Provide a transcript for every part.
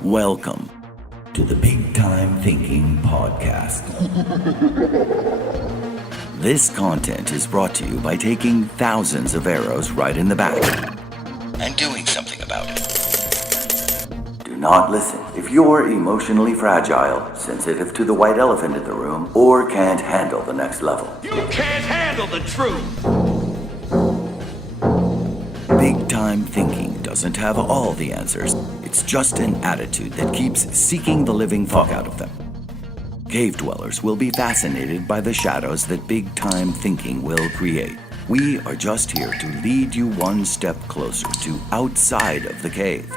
Welcome to the Big Time Thinking Podcast. This content is brought to you by taking thousands of arrows right in the back and doing something about it. Do not listen if you're emotionally fragile, sensitive to the white elephant in the room, or can't handle the next level. You can't handle the truth! Big Time Thinking doesn't have all the answers. It's just an attitude that keeps seeking the living fuck out of them. Cave dwellers will be fascinated by the shadows that Big Time Thinking will create. We are just here to lead you one step closer to outside of the cave.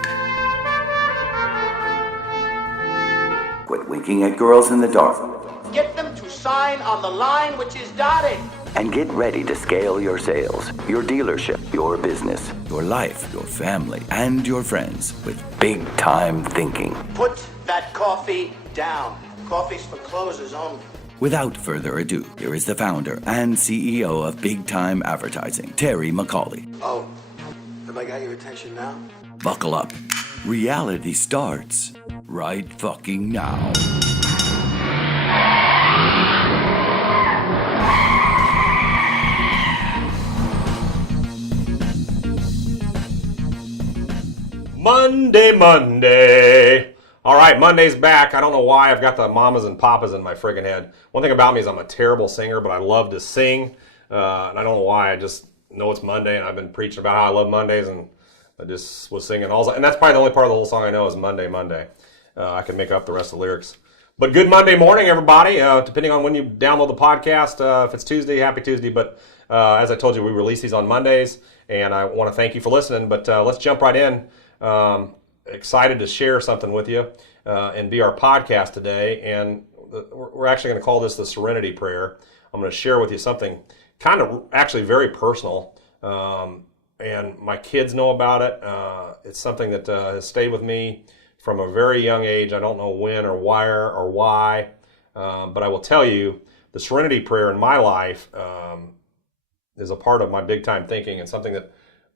Quit winking at girls in the dark. Get them to sign on the line which is dotted. And get ready to scale your sales, your dealership, your business, your life, your family, and your friends with Big Time Thinking. Put that coffee down. Coffee's for closers only. Without further ado, here is the founder and CEO of Big Time Advertising, Terry McCauley. Oh, have I got your attention now? Buckle up. Reality starts right fucking now. Monday. All right, Monday's back. I don't know why I've got the mamas and papas in my friggin' head. One thing about me is I'm a terrible singer, but I love to sing. And I don't know why. I just know it's Monday, and I've been preaching about how I love Mondays, and I just was singing all. And that's probably the only part of the whole song I know is Monday, Monday. I can make up the rest of the lyrics. But good Monday morning, everybody. Depending on when you download the podcast, if it's Tuesday, happy Tuesday. But as I told you, we release these on Mondays, and I want to thank you for listening. But let's jump right in. Excited to share something with you and be our podcast today. And we're actually going to call this the Serenity Prayer. I'm going to share with you something kind of actually very personal. And my kids know about it. It's something that has stayed with me from a very young age. I don't know when or why, but I will tell you the Serenity Prayer in my life is a part of my big time thinking and something that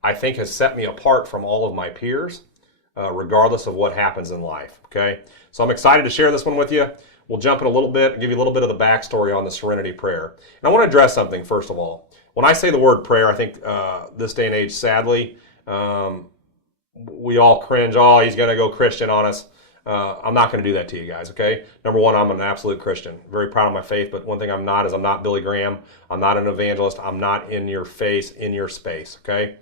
I think has set me apart from all of my peers, regardless of what happens in life, okay? So I'm excited to share this one with you. We'll jump in a little bit and give you a little bit of the backstory on the Serenity Prayer. And I want to address something, first of all. When I say the word prayer, I think this day and age, sadly, we all cringe, oh, he's going to go Christian on us. I'm not going to do that to you guys, okay? Number one, I'm an absolute Christian. Very proud of my faith, but one thing I'm not is I'm not Billy Graham. I'm not an evangelist. I'm not in your face, in your space, okay?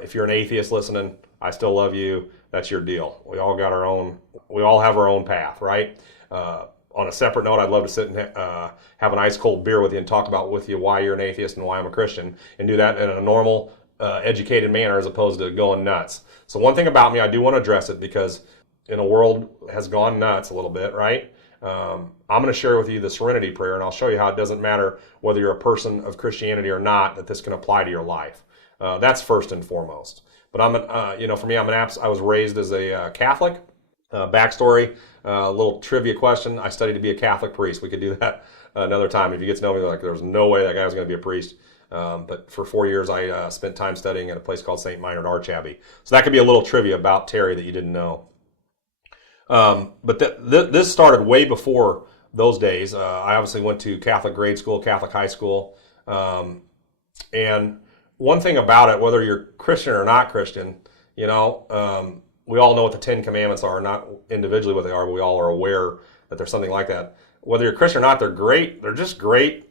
If you're an atheist listening, I still love you. That's your deal. We all have our own path, right? On a separate note, I'd love to sit and have an ice cold beer with you and talk about with you why you're an atheist and why I'm a Christian, and do that in a normal, educated manner as opposed to going nuts. So one thing about me, I do want to address it because in a world has gone nuts a little bit, right? I'm going to share with you the Serenity Prayer, and I'll show you how it doesn't matter whether you're a person of Christianity or not, that this can apply to your life. That's first and foremost. But for me, I was raised as a Catholic. Backstory, a little trivia question. I studied to be a Catholic priest. We could do that another time. If you get to know me, there was no way that guy was going to be a priest. But for 4 years, I spent time studying at a place called St. Meinrad Archabbey. So that could be a little trivia about Terry that you didn't know. But this started way before those days. I obviously went to Catholic grade school, Catholic high school, and one thing about it, whether you're Christian or not Christian, we all know what the 10 Commandments are, not individually what they are, but we all are aware that there's something like that. Whether you're Christian or not, they're great. They're just great,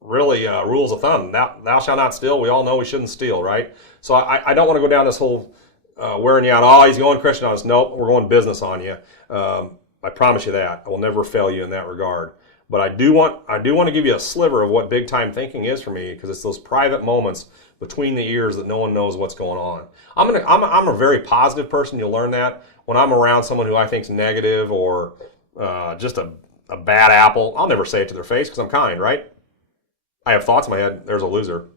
really, rules of thumb. Thou shalt not steal. We all know we shouldn't steal, right? So I don't want to go down this whole wearing you out. Oh, he's going Christian on us. Nope, we're going business on you. I promise you that. I will never fail you in that regard. But I do want to give you a sliver of what big time thinking is for me, because it's those private moments between the ears that no one knows what's going on. I'm a very positive person. You'll learn that when I'm around someone who I think's negative or just a bad apple. I'll never say it to their face because I'm kind, right? I have thoughts in my head. There's a loser.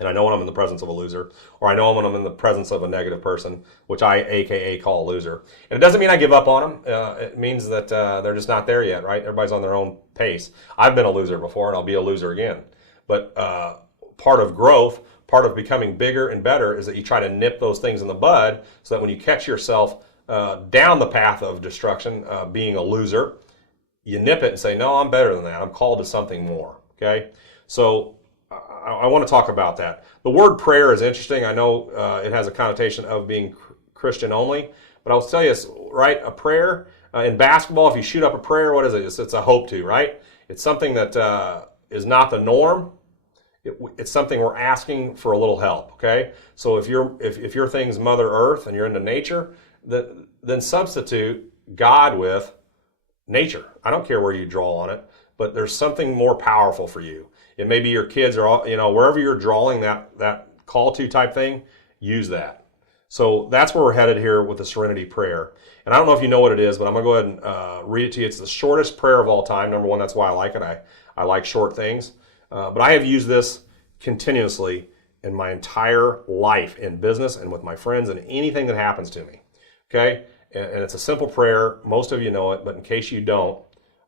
And I know when I'm in the presence of a loser, or I know when I'm in the presence of a negative person, which I AKA call a loser. And it doesn't mean I give up on them. It means that they're just not there yet, right? Everybody's on their own pace. I've been a loser before, and I'll be a loser again. But part of growth, part of becoming bigger and better is that you try to nip those things in the bud so that when you catch yourself down the path of destruction, being a loser, you nip it and say, no, I'm better than that. I'm called to something more, okay? So I want to talk about that. The word prayer is interesting. I know it has a connotation of being Christian only, but I'll tell you, right, a prayer, in basketball, if you shoot up a prayer, what is it? It's a hope to, right? It's something that is not the norm. It's something we're asking for a little help, okay? So if your thing's Mother Earth and you're into nature, then substitute God with nature. I don't care where you draw on it, but there's something more powerful for you. It may be your kids or wherever you're drawing that call to type thing, use that. So that's where we're headed here with the Serenity Prayer. And I don't know if you know what it is, but I'm going to go ahead and read it to you. It's the shortest prayer of all time. Number one, that's why I like it. I like short things. But I have used this continuously in my entire life in business and with my friends and anything that happens to me. Okay? And it's a simple prayer. Most of you know it, but in case you don't,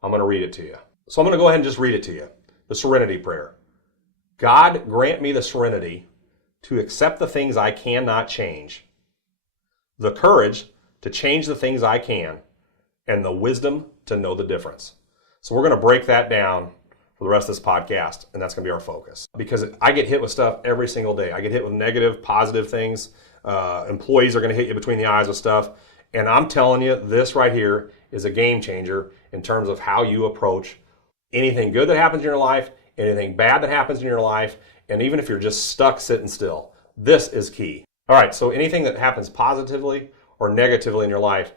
I'm going to read it to you. So I'm going to go ahead and just read it to you. The Serenity Prayer. God, grant me the serenity to accept the things I cannot change, the courage to change the things I can, and the wisdom to know the difference. So we're going to break that down for the rest of this podcast, and that's going to be our focus. Because I get hit with stuff every single day. I get hit with negative, positive things. Employees are going to hit you between the eyes with stuff. And I'm telling you, this right here is a game changer in terms of how you approach anything good that happens in your life, anything bad that happens in your life, and even if you're just stuck sitting still. This is key. All right, so anything that happens positively or negatively in your life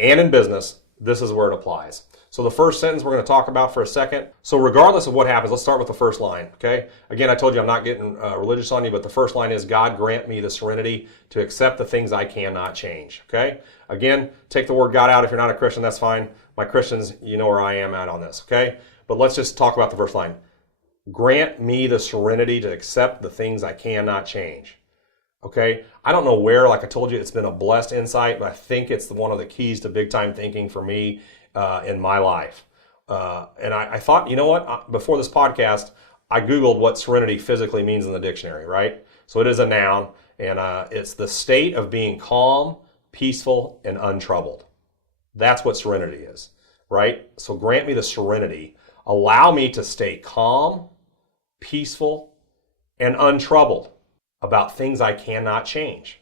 and in business, this is where it applies. So the first sentence we're going to talk about for a second. So regardless of what happens, let's start with the first line, okay? Again, I told you I'm not getting religious on you, but the first line is, God grant me the serenity to accept the things I cannot change, okay? Again, take the word God out. If you're not a Christian, that's fine. My Christians, you know where I am at on this, okay? But let's just talk about the first line. Grant me the serenity to accept the things I cannot change. Okay, I don't know where, like I told you, it's been a blessed insight, but I think it's one of the keys to big time thinking for me in my life. And I thought, you know what, before this podcast, I Googled what serenity physically means in the dictionary, right? So it is a noun, and it's the state of being calm, peaceful, and untroubled. That's what serenity is, right? So grant me the serenity. Allow me to stay calm, peaceful, and untroubled about things I cannot change.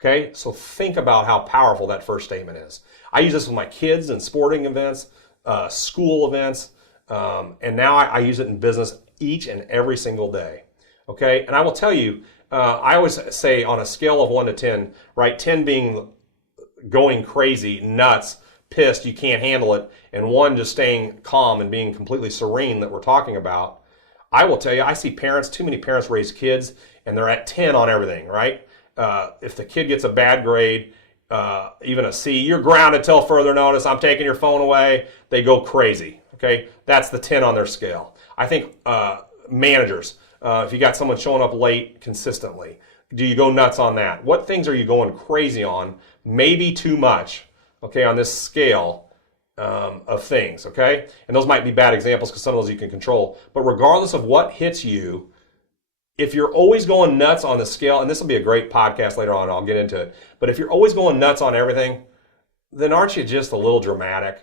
Okay, so think about how powerful that first statement is. I use this with my kids in sporting events, school events, and now I use it in business each and every single day. Okay, and I will tell you, I always say on a scale of 1 to 10, right, 10 being going crazy, nuts, pissed, you can't handle it, and 1 just staying calm and being completely serene that we're talking about. I will tell you, I see parents, too many parents raise kids, and they're at 10 on everything, right? If the kid gets a bad grade, even a C, you're grounded till further notice, I'm taking your phone away, they go crazy, okay? That's the 10 on their scale. I think managers, if you got someone showing up late consistently, do you go nuts on that? What things are you going crazy on? Maybe too much, okay, on this scale of things, okay? And those might be bad examples because some of those you can control. But regardless of what hits you, if you're always going nuts on the scale, and this will be a great podcast later on, I'll get into it, but if you're always going nuts on everything, then aren't you just a little dramatic?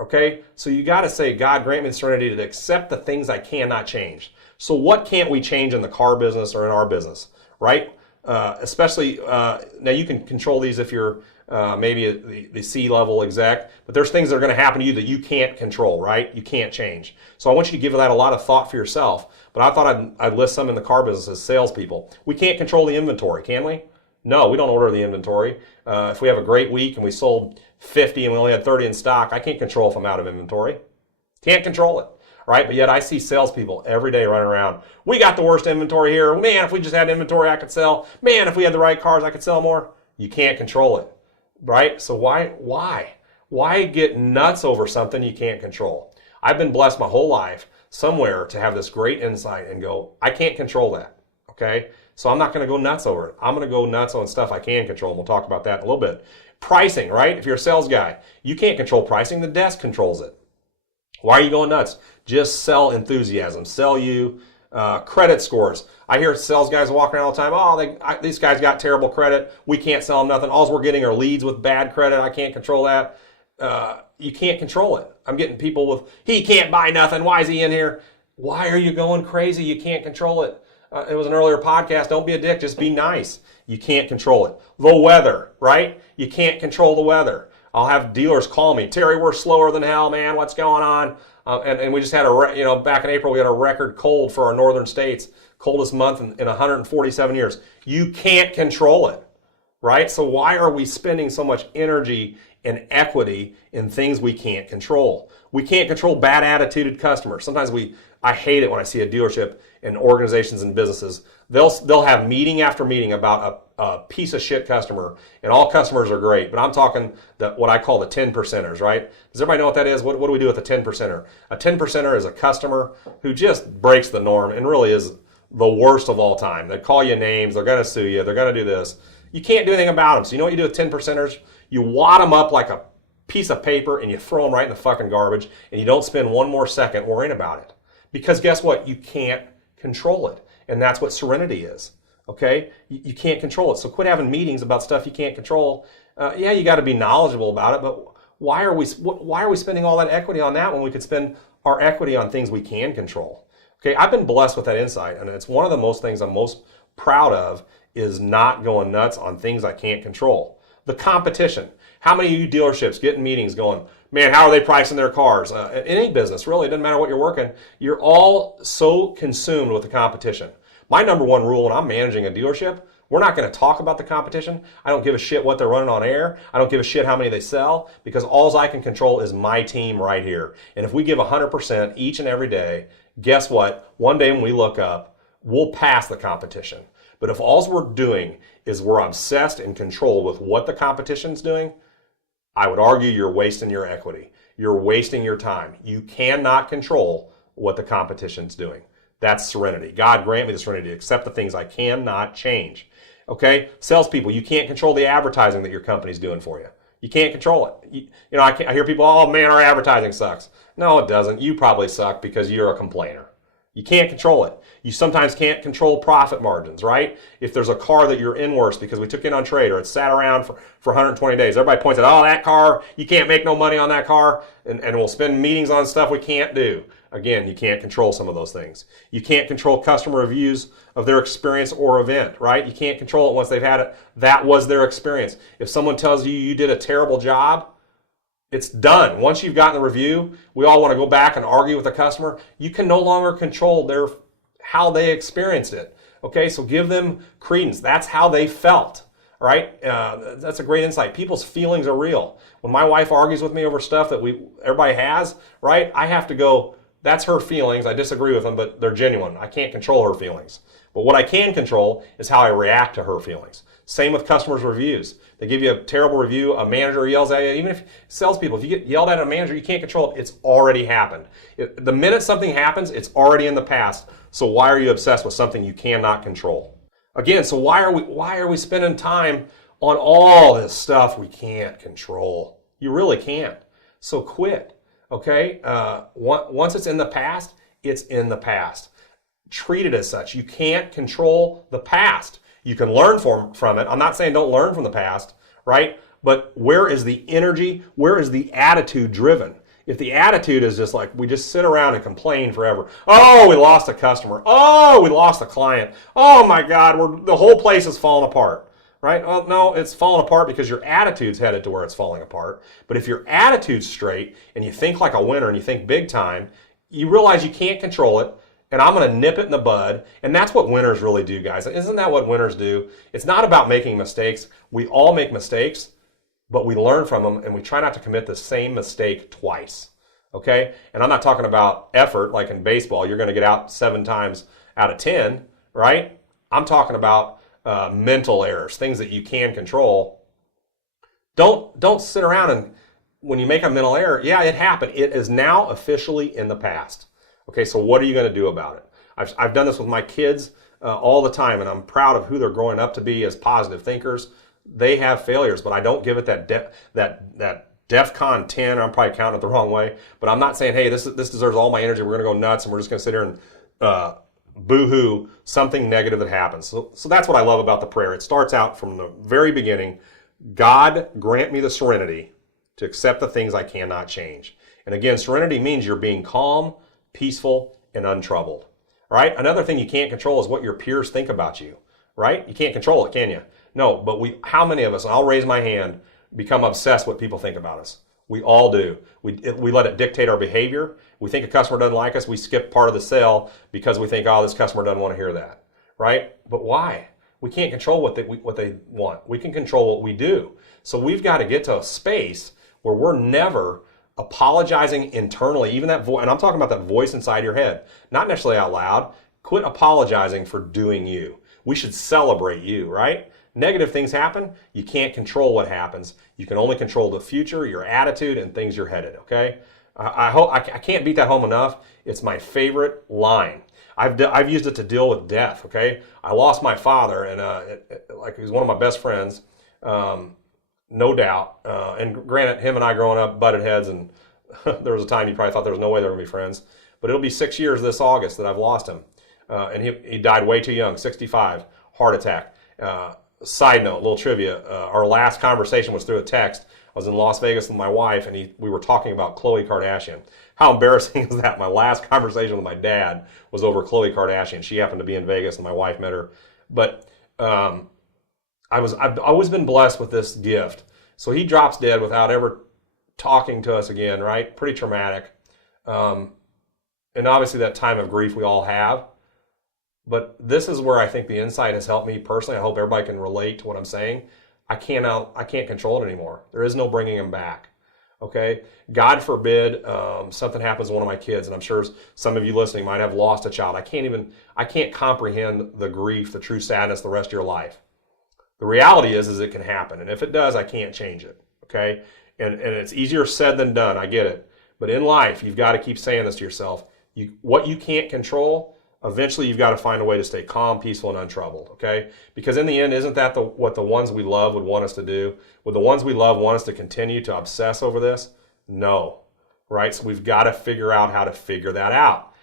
Okay? So you got to say, God, grant me the serenity to accept the things I cannot change. So what can't we change in the car business or in our business, right? Especially, now you can control these if you're maybe the C-level exec, but there's things that are going to happen to you that you can't control, right? You can't change. So I want you to give that a lot of thought for yourself, but I thought I'd list some in the car business as salespeople. We can't control the inventory, can we? No, we don't order the inventory. If we have a great week and we sold 50 and we only had 30 in stock, I can't control if I'm out of inventory. Can't control it. Right? But yet I see salespeople every day running around. We got the worst inventory here. Man, if we just had inventory I could sell. Man, if we had the right cars I could sell more. You can't control it. Right? So why get nuts over something you can't control? I've been blessed my whole life somewhere to have this great insight and go, I can't control that. Okay? So I'm not going to go nuts over it. I'm going to go nuts on stuff I can control. And we'll talk about that in a little bit. Pricing, right? If you're a sales guy, you can't control pricing. The desk controls it. Why are you going nuts? Just sell enthusiasm. Sell you. Credit scores. I hear sales guys walking around all the time. Oh, these guys got terrible credit. We can't sell them nothing. All we're getting are leads with bad credit. I can't control that. You can't control it. I'm getting people with, he can't buy nothing. Why is he in here? Why are you going crazy? You can't control it. It was an earlier podcast. Don't be a dick. Just be nice. You can't control it. The weather, right? You can't control the weather. I'll have dealers call me. Terry, we're slower than hell, man. What's going on? And we just had back in April, we had a record cold for our northern states. Coldest month in 147 years. You can't control it, right? So why are we spending so much energy and equity in things we can't control? We can't control bad attituded customers. Sometimes I hate it when I see a dealership and organizations and businesses. They'll have meeting after meeting about a piece of shit customer, and all customers are great. But I'm talking what I call the 10%ers, right? Does everybody know what that is? What do we do with a 10%er? A 10%er is a customer who just breaks the norm and really is the worst of all time. They call you names. They're going to sue you. They're going to do this. You can't do anything about them. So you know what you do with 10%ers? You wad them up like a piece of paper and you throw them right in the fucking garbage, and you don't spend one more second worrying about it. Because guess what? You can't control it. And that's what serenity is. Okay? You can't control it. So quit having meetings about stuff you can't control. Yeah, you got to be knowledgeable about it, but why are we spending all that equity on that when we could spend our equity on things we can control? Okay, I've been blessed with that insight, and it's one of the most things I'm most proud of is not going nuts on things I can't control. The competition. How many of you dealerships get in meetings going, man, how are they pricing their cars? In any business, really, it doesn't matter what you're working. You're all so consumed with the competition. My number one rule when I'm managing a dealership, we're not going to talk about the competition. I don't give a shit what they're running on air. I don't give a shit how many they sell, because all I can control is my team right here. And if we give 100% each and every day, guess what? One day when we look up, we'll pass the competition. But if all we're doing is we're obsessed and controlled with what the competition's doing, I would argue you're wasting your equity. You're wasting your time. You cannot control what the competition's doing. That's serenity. God grant me the serenity to accept the things I cannot change. Okay? Salespeople, you can't control the advertising that your company's doing for you. You can't control it. I hear people, oh man, our advertising sucks. No, it doesn't. You probably suck because you're a complainer. You can't control it. You sometimes can't control profit margins, right? If there's a car that you're in worse because we took it on trade or it's sat around for 120 days, everybody points at, oh, that car, you can't make no money on that car, and we'll spend meetings on stuff we can't do. Again, you can't control some of those things. You can't control customer reviews of their experience or event, right? You can't control it once they've had it. That was their experience. If someone tells you you did a terrible job, it's done. Once you've gotten the review, we all want to go back and argue with the customer. You can no longer control how they experienced it. Okay, so give them credence. That's how they felt, right? That's a great insight. People's feelings are real. When my wife argues with me over stuff that everybody has, right? I have to go, that's her feelings. I disagree with them, but they're genuine. I can't control her feelings. But what I can control is how I react to her feelings. Same with customers' reviews. They give you a terrible review, a manager yells at you. Even if salespeople, if you get yelled at a manager, you can't control it. It's already happened. The minute something happens, it's already in the past. So why are you obsessed with something you cannot control? Again, so why are we spending time on all this stuff we can't control? You really can't. So quit. Okay? Once it's in the past, it's in the past. Treat it as such. You can't control the past. You can learn from it. I'm not saying don't learn from the past, right? But where is the energy? Where is the attitude driven? If the attitude is just like we just sit around and complain forever. Oh, we lost a customer. Oh, we lost a client. Oh my God, the whole place is falling apart, right? Well, no, it's falling apart because your attitude's headed to where it's falling apart. But if your attitude's straight and you think like a winner and you think big time, you realize you can't control it. And I'm going to nip it in the bud. And that's what winners really do, guys. Isn't that what winners do? It's not about making mistakes. We all make mistakes, but we learn from them and we try not to commit the same mistake twice. Okay? And I'm not talking about effort like in baseball. You're going to get out 7 times out of 10, right? I'm talking about mental errors, things that you can control. Don't sit around and when you make a mental error, yeah, it happened. It is now officially in the past. Okay, so what are you going to do about it? I've done this with my kids all the time, and I'm proud of who they're growing up to be as positive thinkers. They have failures, but I don't give it that DEFCON 10. I'm probably counting it the wrong way, but I'm not saying, hey, this deserves all my energy. We're going to go nuts, and we're just going to sit here and boo-hoo something negative that happens. So that's what I love about the prayer. It starts out from the very beginning. God, grant me the serenity to accept the things I cannot change. And again, serenity means you're being calm, peaceful, and untroubled. Right? Another thing you can't control is what your peers think about you. Right? You can't control it, can you? No, but how many of us, and I'll raise my hand, become obsessed with what people think about us? We all do. We let it dictate our behavior. We think a customer doesn't like us, we skip part of the sale because we think, oh, this customer doesn't want to hear that. Right? But why? We can't control what they want. We can control what we do. So we've got to get to a space where we're never apologizing internally, even that voice, and I'm talking about that voice inside your head, not necessarily out loud. Quit apologizing for doing you. We should celebrate you, right? Negative things happen. You can't control what happens. You can only control the future, your attitude, and things you're headed, okay? I can't beat that home enough. It's my favorite line. I've used it to deal with death, okay? I lost my father, and like he was one of my best friends, no doubt. And granted, him and I growing up butted heads, and there was a time you probably thought there was no way they were going to be friends. But it'll be 6 years this August that I've lost him. And he died way too young, 65, heart attack. Side note, little trivia, our last conversation was through a text. I was in Las Vegas with my wife, and we were talking about Khloe Kardashian. How embarrassing is that? My last conversation with my dad was over Khloe Kardashian. She happened to be in Vegas, and my wife met her. But I've always been blessed with this gift. So he drops dead without ever talking to us again, right? Pretty traumatic. And obviously that time of grief we all have. But this is where I think the insight has helped me personally. I hope everybody can relate to what I'm saying. I can't control it anymore. There is no bringing him back. Okay? God forbid something happens to one of my kids, and I'm sure some of you listening might have lost a child. I can't comprehend the grief, the true sadness the rest of your life. The reality is it can happen, and if it does, I can't change it. Okay? And it's easier said than done. I get it. But in life, you've got to keep saying this to yourself. What you can't control, eventually you've got to find a way to stay calm, peaceful, and untroubled, okay? Because in the end, isn't that what the ones we love would want us to do? Would the ones we love want us to continue to obsess over this? No, right? So we've got to figure out how to figure that out.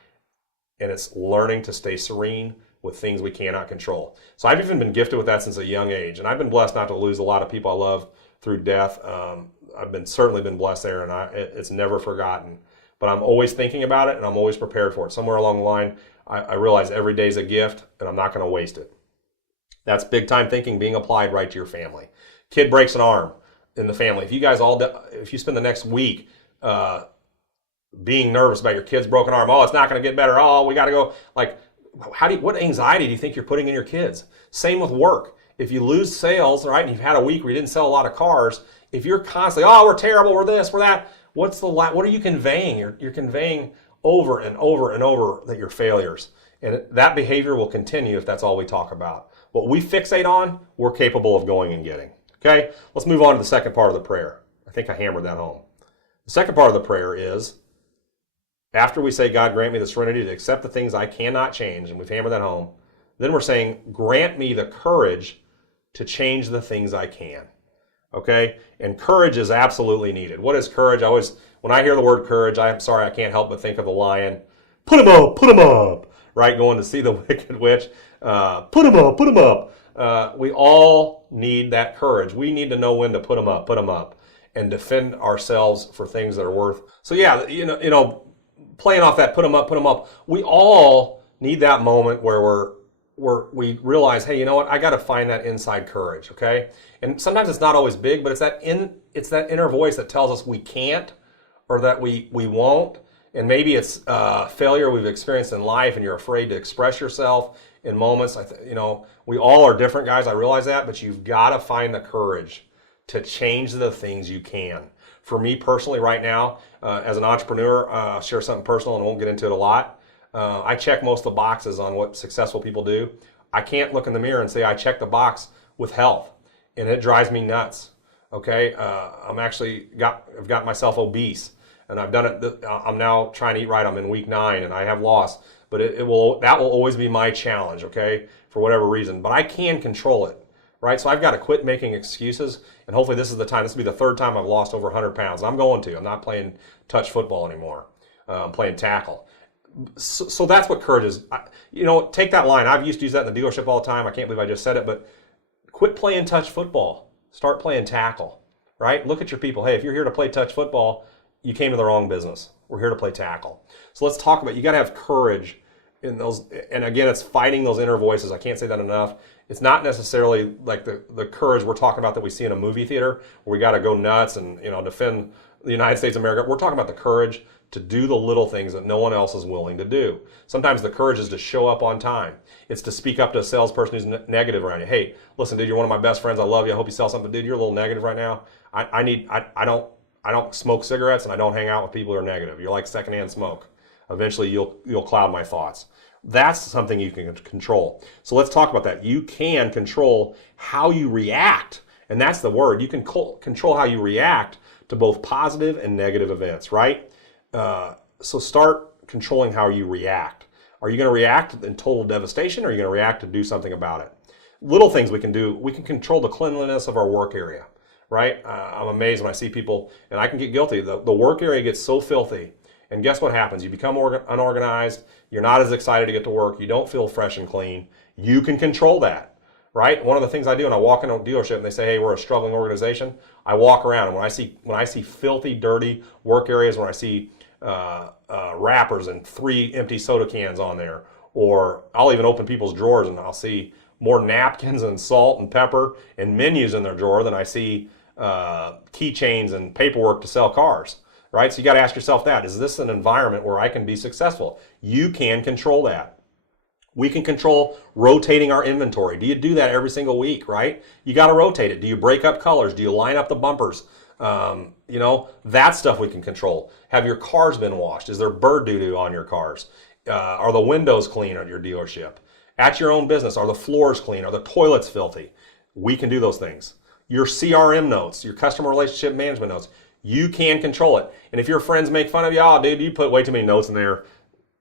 And it's learning to stay serene with things we cannot control. So I've even been gifted with that since a young age. And I've been blessed not to lose a lot of people I love through death. I've certainly been blessed there, and it's never forgotten. But I'm always thinking about it, and I'm always prepared for it. Somewhere along the line, I realize every day is a gift, and I'm not going to waste it. That's big time thinking being applied right to your family. Kid breaks an arm in the family. If you spend the next week being nervous about your kid's broken arm, oh, it's not going to get better. Oh, we got to go. Like, what anxiety do you think you're putting in your kids? Same with work. If you lose sales, right, and you've had a week where you didn't sell a lot of cars, if you're constantly, oh, we're terrible, we're this, we're that, what are you conveying? You're conveying over and over and over that you're failures. And that behavior will continue if that's all we talk about. What we fixate on, we're capable of going and getting. Okay? Let's move on to the second part of the prayer. I think I hammered that home. The second part of the prayer is, after we say, God, grant me the serenity to accept the things I cannot change, and we've hammered that home, then we're saying, grant me the courage to change the things I can. Okay? And courage is absolutely needed. What is courage? When I hear the word courage, I'm sorry, I can't help but think of the lion. Put him up, right? Going to see the Wicked Witch. Put him up. We all need that courage. We need to know when to put him up, and defend ourselves for things that are worth. So yeah, you know, playing off that put him up, we all need that moment where we realize, hey, you know what? I got to find that inside courage, okay? And sometimes it's not always big, but it's that inner voice that tells us we can't, or that we won't. And maybe it's failure we've experienced in life, and you're afraid to express yourself in moments. We all are different, guys. I realize that, but you've got to find the courage to change the things you can. For me personally, right now, as an entrepreneur, I'll share something personal and won't get into it a lot. I check most of the boxes on what successful people do. I can't look in the mirror and say I check the box with health, and it drives me nuts. Okay, I've got myself obese, and I've done it. I'm now trying to eat right. I'm in week 9, and I have lost, but that will always be my challenge. Okay, for whatever reason, but I can control it. Right, so I've got to quit making excuses, and hopefully this is the time. This will be the third time I've lost over 100 pounds. I'm not playing touch football anymore. I'm playing tackle. So that's what courage is. Take that line. I've used to use that in the dealership all the time. I can't believe I just said it, but quit playing touch football. Start playing tackle, right? Look at your people. Hey, if you're here to play touch football, you came to the wrong business. We're here to play tackle. So let's talk about, you got to have courage in those. And again, it's fighting those inner voices. I can't say that enough. It's not necessarily like the courage we're talking about that we see in a movie theater where we got to go nuts and, defend the United States of America. We're talking about the courage to do the little things that no one else is willing to do. Sometimes the courage is to show up on time. It's to speak up to a salesperson who's negative around you. Hey, listen, dude, you're one of my best friends. I love you. I hope you sell something. But dude, you're a little negative right now. I don't smoke cigarettes and I don't hang out with people who are negative. You're like secondhand smoke. Eventually you'll cloud my thoughts. That's something you can control. So let's talk about that. You can control how you react. And that's the word. You can control how you react to both positive and negative events, right? So start controlling how you react. Are you going to react in total devastation or are you going to react to do something about it? Little things we can do. We can control the cleanliness of our work area, right? I'm amazed when I see people, and I can get guilty. The work area gets so filthy. And guess what happens? You become unorganized. You're not as excited to get to work. You don't feel fresh and clean. You can control that, right? One of the things I do when I walk into a dealership and they say, hey, we're a struggling organization, I walk around, and when I see filthy, dirty work areas, when I see wrappers and 3 empty soda cans on there, or I'll even open people's drawers and I'll see more napkins and salt and pepper and menus in their drawer than I see keychains and paperwork to sell cars. Right? So you got to ask yourself that. Is this an environment where I can be successful? You can control that. We can control rotating our inventory. Do you do that every single week, right? You got to rotate it. Do you break up colors? Do you line up the bumpers? That stuff we can control. Have your cars been washed? Is there bird doo-doo on your cars? Are the windows clean at your dealership? At your own business, are the floors clean? Are the toilets filthy? We can do those things. Your CRM notes, your customer relationship management notes, you can control it. And if your friends make fun of you, oh, dude, you put way too many notes in there,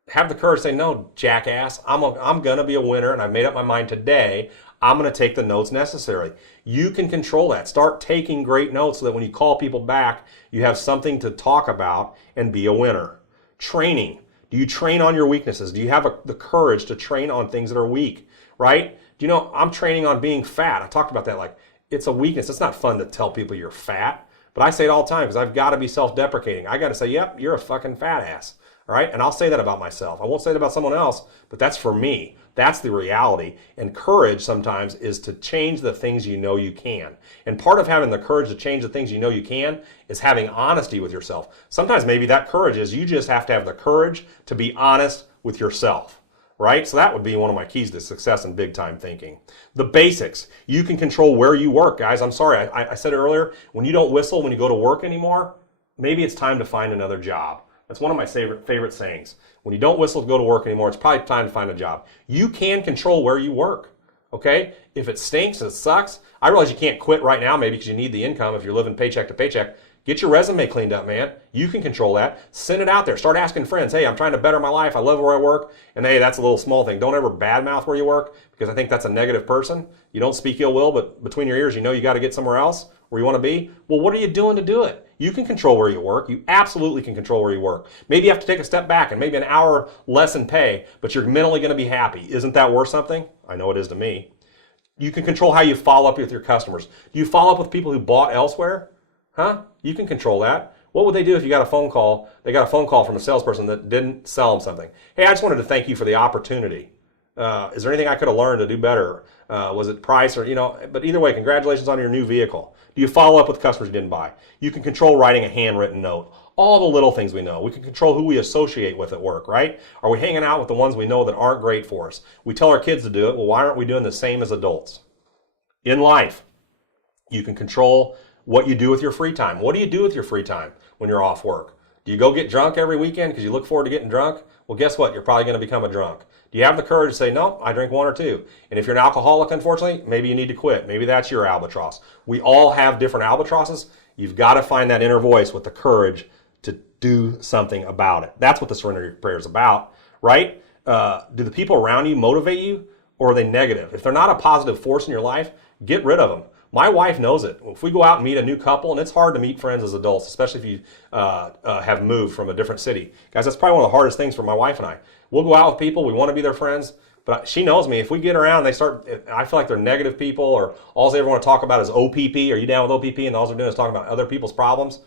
have the courage to say, no, jackass, I'm going to be a winner, and I made up my mind today, I'm going to take the notes necessary. You can control that. Start taking great notes so that when you call people back, you have something to talk about and be a winner. Training. Do you train on your weaknesses? Do you have the courage to train on things that are weak, right? Do you know, I'm training on being fat. I talked about that. Like, it's a weakness. It's not fun to tell people you're fat. But I say it all the time because I've got to be self-deprecating. I got to say, yep, you're a fucking fat ass. All right? And I'll say that about myself. I won't say that about someone else, but that's for me. That's the reality. And courage sometimes is to change the things you know you can. And part of having the courage to change the things you know you can is having honesty with yourself. Sometimes maybe that courage is you just have to have the courage to be honest with yourself. Right? So that would be one of my keys to success in big time thinking. The basics. You can control where you work, guys. I'm sorry. I said it earlier, when you don't whistle when you go to work anymore, maybe it's time to find another job. That's one of my favorite sayings. When you don't whistle to go to work anymore, it's probably time to find a job. You can control where you work. Okay? If it stinks and it sucks, I realize you can't quit right now maybe because you need the income if you're living paycheck to paycheck. Get your resume cleaned up, man. You can control that. Send it out there. Start asking friends, hey, I'm trying to better my life. I love where I work. And hey, that's a little small thing. Don't ever badmouth where you work because I think that's a negative person. You don't speak ill will, but between your ears, you know you got to get somewhere else where you want to be. Well, what are you doing to do it? You can control where you work. You absolutely can control where you work. Maybe you have to take a step back and maybe an hour less in pay, but you're mentally going to be happy. Isn't that worth something? I know it is to me. You can control how you follow up with your customers. Do you follow up with people who bought elsewhere? Huh? You can control that. What would they do if you got a phone call? They got a phone call from a salesperson that didn't sell them something. Hey, I just wanted to thank you for the opportunity. Is there anything I could have learned to do better? Was it price or, but either way, congratulations on your new vehicle. Do you follow up with customers you didn't buy? You can control writing a handwritten note. All the little things we know. We can control who we associate with at work, right? Are we hanging out with the ones we know that aren't great for us? We tell our kids to do it. Well, why aren't we doing the same as adults? In life, you can control what you do with your free time. What do you do with your free time when you're off work? Do you go get drunk every weekend because you look forward to getting drunk? Well, guess what? You're probably going to become a drunk. Do you have the courage to say, no, I drink 1 or 2? And if you're an alcoholic, unfortunately, maybe you need to quit. Maybe that's your albatross. We all have different albatrosses. You've got to find that inner voice with the courage to do something about it. That's what the Serenity Prayer is about, right? Do the people around you motivate you, or are they negative? If they're not a positive force in your life, get rid of them. My wife knows it. If we go out and meet a new couple, and it's hard to meet friends as adults, especially if you have moved from a different city. Guys, that's probably one of the hardest things for my wife and I. We'll go out with people, we want to be their friends, but she knows me. If we get around, I feel like they're negative people, or all they ever want to talk about is OPP. Are you down with OPP? And all they're doing is talking about other people's problems.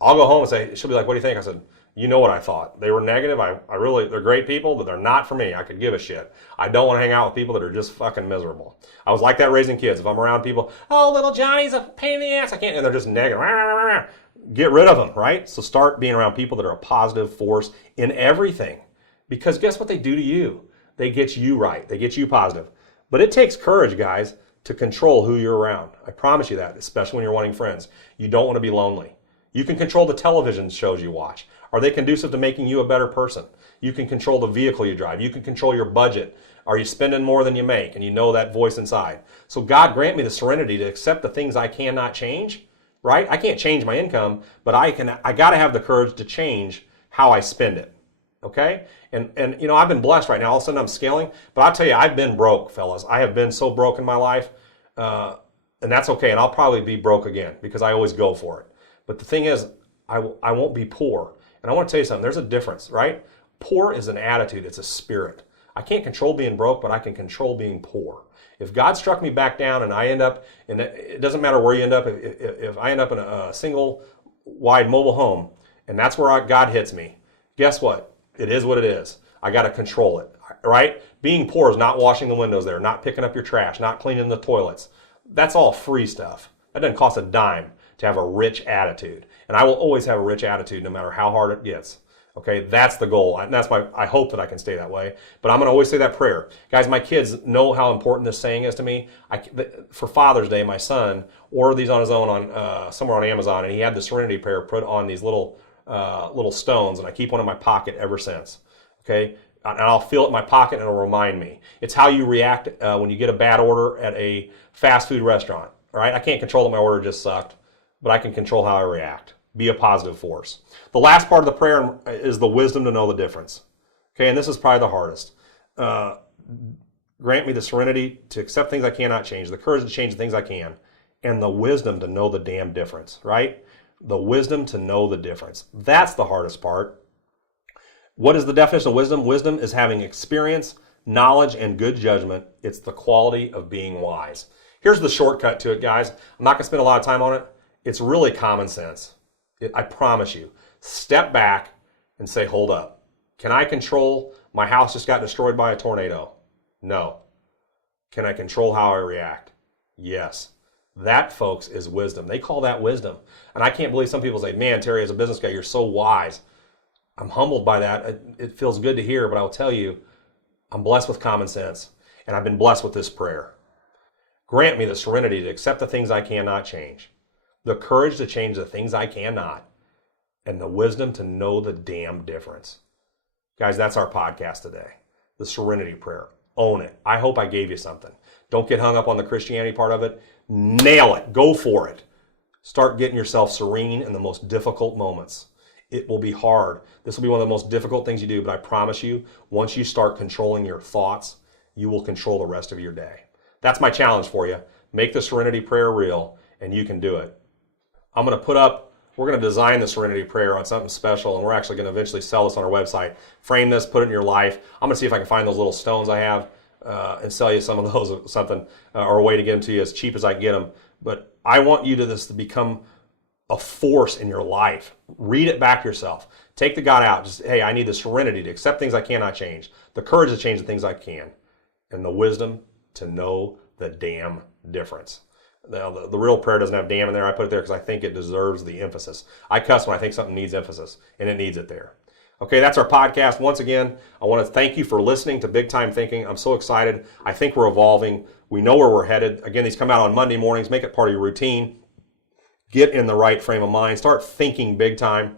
I'll go home and say, she'll be like, what do you think? I said, you know what I thought. They were negative. They're great people, but they're not for me. I could give a shit. I don't want to hang out with people that are just fucking miserable. I was like that raising kids. If I'm around people, oh, little Johnny's a pain in the ass, I can't, and they're just negative. Get rid of them, right? So start being around people that are a positive force in everything. Because guess what they do to you? They get you right. They get you positive. But it takes courage, guys, to control who you're around. I promise you that, especially when you're wanting friends. You don't want to be lonely. You can control the television shows you watch. Are they conducive to making you a better person? You can control the vehicle you drive. You can control your budget. Are you spending more than you make? And you know that voice inside. So God grant me the serenity to accept the things I cannot change, right? I can't change my income, but I got to have the courage to change how I spend it. Okay? And I've been blessed right now. All of a sudden I'm scaling. But I'll tell you, I've been broke, fellas. I have been so broke in my life. And that's okay. And I'll probably be broke again because I always go for it. But the thing is, I won't be poor. And I want to tell you something. There's a difference, right? Poor is an attitude. It's a spirit. I can't control being broke, but I can control being poor. If God struck me back down and I end up, and it doesn't matter where you end up, if I end up in a single wide mobile home, and that's where God hits me, guess what? It is what it is. I got to control it, right? Being poor is not washing the windows there, not picking up your trash, not cleaning the toilets. That's all free stuff. That doesn't cost a dime to have a rich attitude. And I will always have a rich attitude no matter how hard it gets. Okay, that's the goal. And I hope that I can stay that way. But I'm going to always say that prayer. Guys, my kids know how important this saying is to me. For Father's Day, my son ordered these on his own on somewhere on Amazon, and he had the Serenity Prayer put on these little stones, and I keep one in my pocket ever since. Okay, and I'll feel it in my pocket, and it'll remind me. It's how you react when you get a bad order at a fast food restaurant. All right, I can't control that my order just sucked, but I can control how I react. Be a positive force. The last part of the prayer is the wisdom to know the difference. Okay, and this is probably the hardest. Grant me the serenity to accept things I cannot change, the courage to change the things I can, and the wisdom to know the damn difference, right? The wisdom to know the difference. That's the hardest part. What is the definition of wisdom? Wisdom is having experience, knowledge, and good judgment. It's the quality of being wise. Here's the shortcut to it, guys. I'm not going to spend a lot of time on it. It's really common sense. I promise you. Step back and say, hold up. Can I control my house just got destroyed by a tornado? No. Can I control how I react? Yes. That, folks, is wisdom. They call that wisdom. And I can't believe some people say, man, Terry, as a business guy, you're so wise. I'm humbled by that. It feels good to hear, but I'll tell you, I'm blessed with common sense. And I've been blessed with this prayer. Grant me the serenity to accept the things I cannot change, the courage to change the things I cannot, and the wisdom to know the damn difference. Guys, that's our podcast today. The Serenity Prayer. Own it. I hope I gave you something. Don't get hung up on the Christianity part of it. Nail it. Go for it. Start getting yourself serene in the most difficult moments. It will be hard. This will be one of the most difficult things you do, but I promise you, once you start controlling your thoughts, you will control the rest of your day. That's my challenge for you. Make the Serenity Prayer real, and you can do it. We're going to design the Serenity Prayer on something special, and we're actually going to eventually sell this on our website. Frame this, put it in your life. I'm going to see if I can find those little stones I have and sell you some of those or something, or a way to get them to you as cheap as I can get them. But I want you to become a force in your life. Read it back yourself. Take the God out. Just, hey, I need the serenity to accept things I cannot change, the courage to change the things I can, and the wisdom to know the damn difference. Now, the real prayer doesn't have damn in there. I put it there because I think it deserves the emphasis. I cuss when I think something needs emphasis, and it needs it there. Okay, that's our podcast. Once again, I want to thank you for listening to Big Time Thinking. I'm so excited. I think we're evolving. We know where we're headed. Again, these come out on Monday mornings. Make it part of your routine. Get in the right frame of mind. Start thinking big time.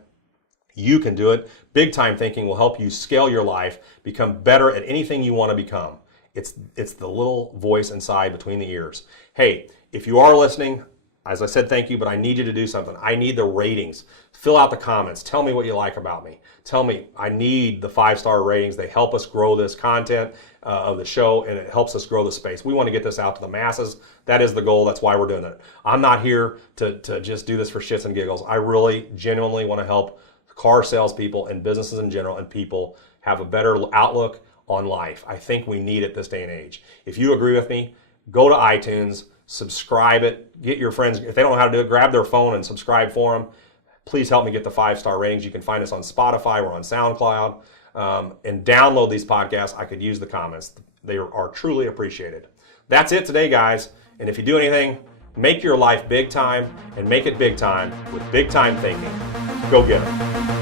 You can do it. Big Time Thinking will help you scale your life, become better at anything you want to become. It's the little voice inside between the ears. Hey, if you are listening, As I said, thank you, but I need you to do something. I need the ratings. Fill out the comments. Tell me what you like about me. Tell me, I need the 5-star ratings. They help us grow this content of the show, and it helps us grow the space. We want to get this out to the masses. That is the goal. That's why we're doing it. I'm not here to just do this for shits and giggles. I really, genuinely want to help car salespeople and businesses in general and people have a better outlook on life. I think we need it this day and age. If you agree with me, go to iTunes, subscribe it, get your friends, if they don't know how to do it, grab their phone and subscribe for them. Please help me get the 5-star ratings. You can find us on Spotify, we're on SoundCloud, and download these podcasts. I could use the comments. They are truly appreciated. That's it today, guys. And if you do anything, make your life big time and make it big time with big time thinking. Go get them.